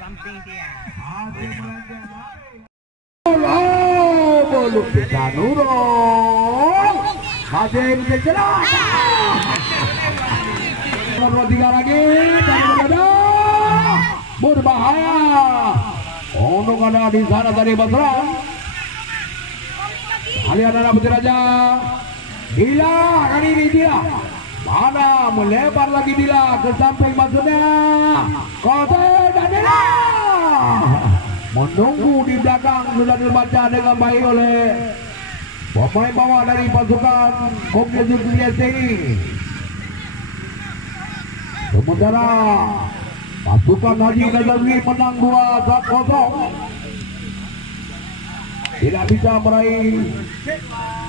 Samping dia. Belum bisa nurul. Hadir kejelas. Nomor 3 lagi dan ada berbahaya. Untuk ada di sana tadi Basran. Kalian anak putih raja. Dila kali ini dia. Mana melebar lagi Dila ke samping maksudnya. Kote dan Dila. Menunggu di belakang sudah dibaca dengan baik oleh pemain bawah dari pasukan Komisi Zulkifli. Sementara pasukan Haji Nazarwi menang 2-0. Tidak bisa meraih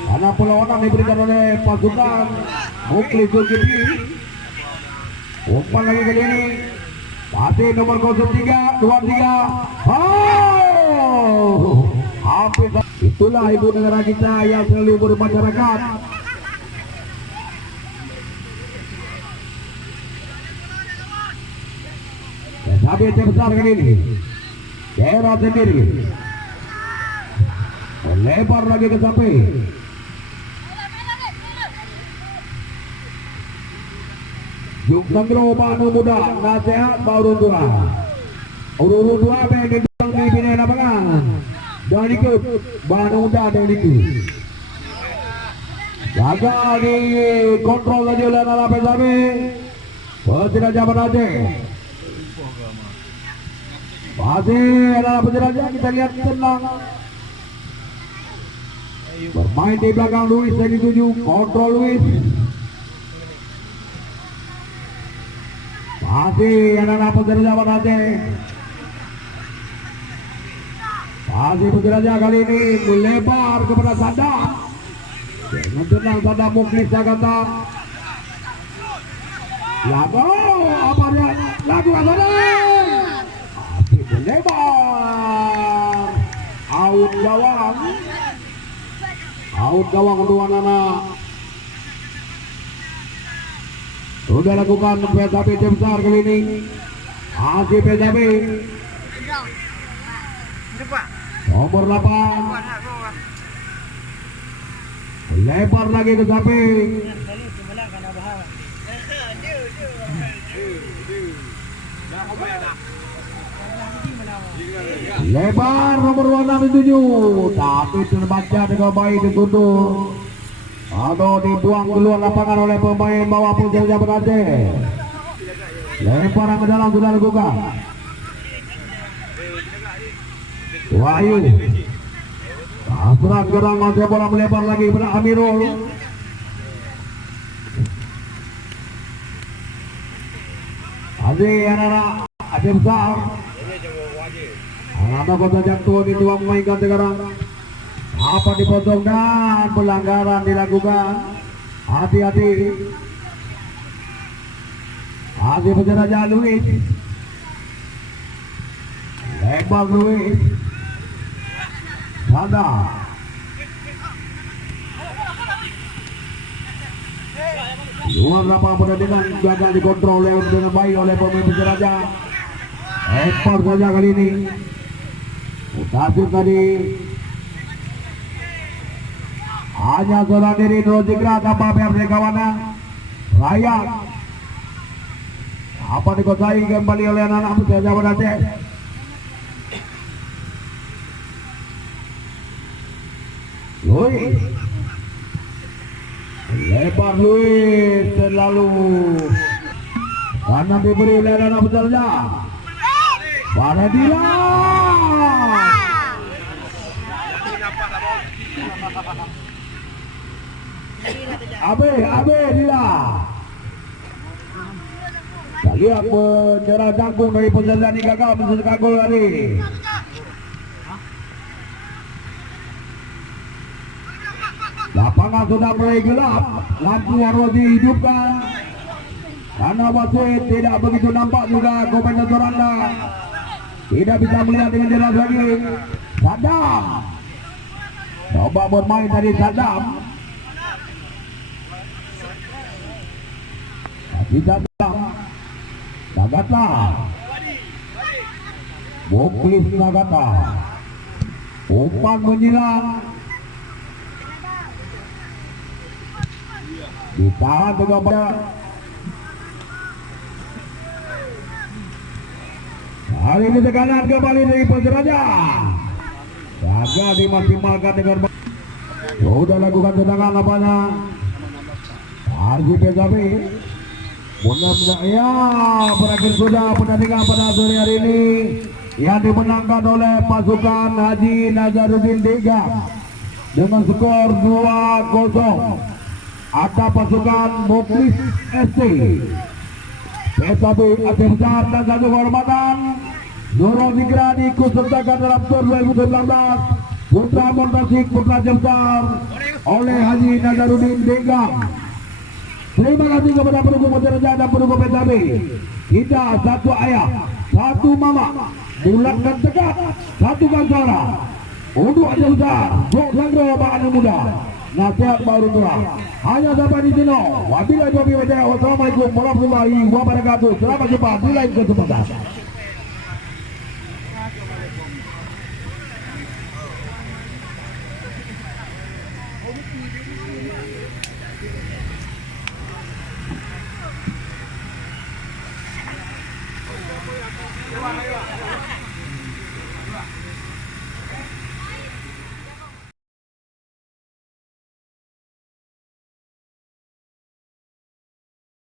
karena perlawanan diberikan oleh pasukan Komisi Zulkifli. Umpan lagi kali ini masih nomor 03 23. Hampir itulah ibu negara kita yang selalu bermasyarakat. Tapi yang besar kali ini daerah sendiri lebar lagi ke samping. Jungkangro Banu Muda nasihat baru dua. Urut dua yang di bina lapangan. Dan ikut Banu Muda dan ikut. Jaga di kontrol lagi oleh anak PSB. Pejabat Jabat Aceh. Masih adalah penjelasan kita lihat tenang. Bermain di belakang Luis lagi 7. Kontrol Luis. Masih anak-anak penjelasan Aceh. Masih penjelasan kali ini melebar kepada Sadam. Dengan tenang Sadam Muklis kata. Lagu apa dia? Lagu apa dia? Lebar out gawang untuk anak-anak sudah lakukan PSB tim besar kali ini. Masih PSB nomor 8 lebar lagi ke samping. Lebar nomor 67 tapi terbaca dengan baik ditundur atau dibuang keluar lapangan oleh pemain bawah Pusat Jabat Aceh. Lemparan ke dalam sudah dibuka. Wahyu Asrak gerang masih bola melebar lagi kepada Amirul. Aziz anak-anak Aceh besar. Anak kota jatuh di dua memainkan sekarang. Apa dipotong dan pelanggaran dilakukan. Hati-hati. Masih penjelasan Luis. Lebar Luis. Sada. Luar lapangan pertandingan gagal dikontrol dengan baik oleh pemain penjelasan. Ekor saja kali ini. Mutasi tadi hanya seorang diri Nurojikra tanpa PRD kawanan layak. Apa dikuasai kembali oleh anak-anak Pusat Jabat Aceh. Luis lebar Luis terlalu karena diberi oleh anak-anak Pusat Jabat. Pada Dila. Abe Dila. Kita lihat penyerang jangkung dari Pusat ini gagal mencetak gol tadi. Lapangan sudah mulai gelap, lampu harus dihidupkan. Karena wasit tidak begitu nampak juga komentator Anda. Tidak bisa melihat dengan jelas lagi. Sadam coba bermain dari Sadam. Tapi Sadam Nagata. Muklis Nagata. Umpan menyilang. Ditahan dengan baik. Hari ini tekanan kembali dari Persiraja. Gagal dimaksimalkan dengan baik. Sudah lakukan tendangan apanya. Arji Pezabi. Mudah-mudahan ya berakhir sudah pertandingan pada sore hari ini yang dimenangkan oleh pasukan Haji Nazaruddin Dega dengan skor 2-0 atas pasukan Muklis SC. Pezabi Aceh Besar dan satu kehormatan Nurul Fikra diikutsertakan dalam tur 2019 Putra Montasik Putra Aceh Besar oleh Haji Nazaruddin Dega. Terima kasih kepada pendukung Persiraja dan pendukung Pezabi. Kita satu ayah, satu mama, bulat dan tegak, satu suara. Untuk Aceh Besar, Bok Sandro Bang Muda. Nasihat baru tua. Hanya sampai di sini. Wabillahi taufiq wal hidayah. Wassalamualaikum warahmatullahi wabarakatuh. Selamat jumpa di lain kesempatan. Ayo, ayo.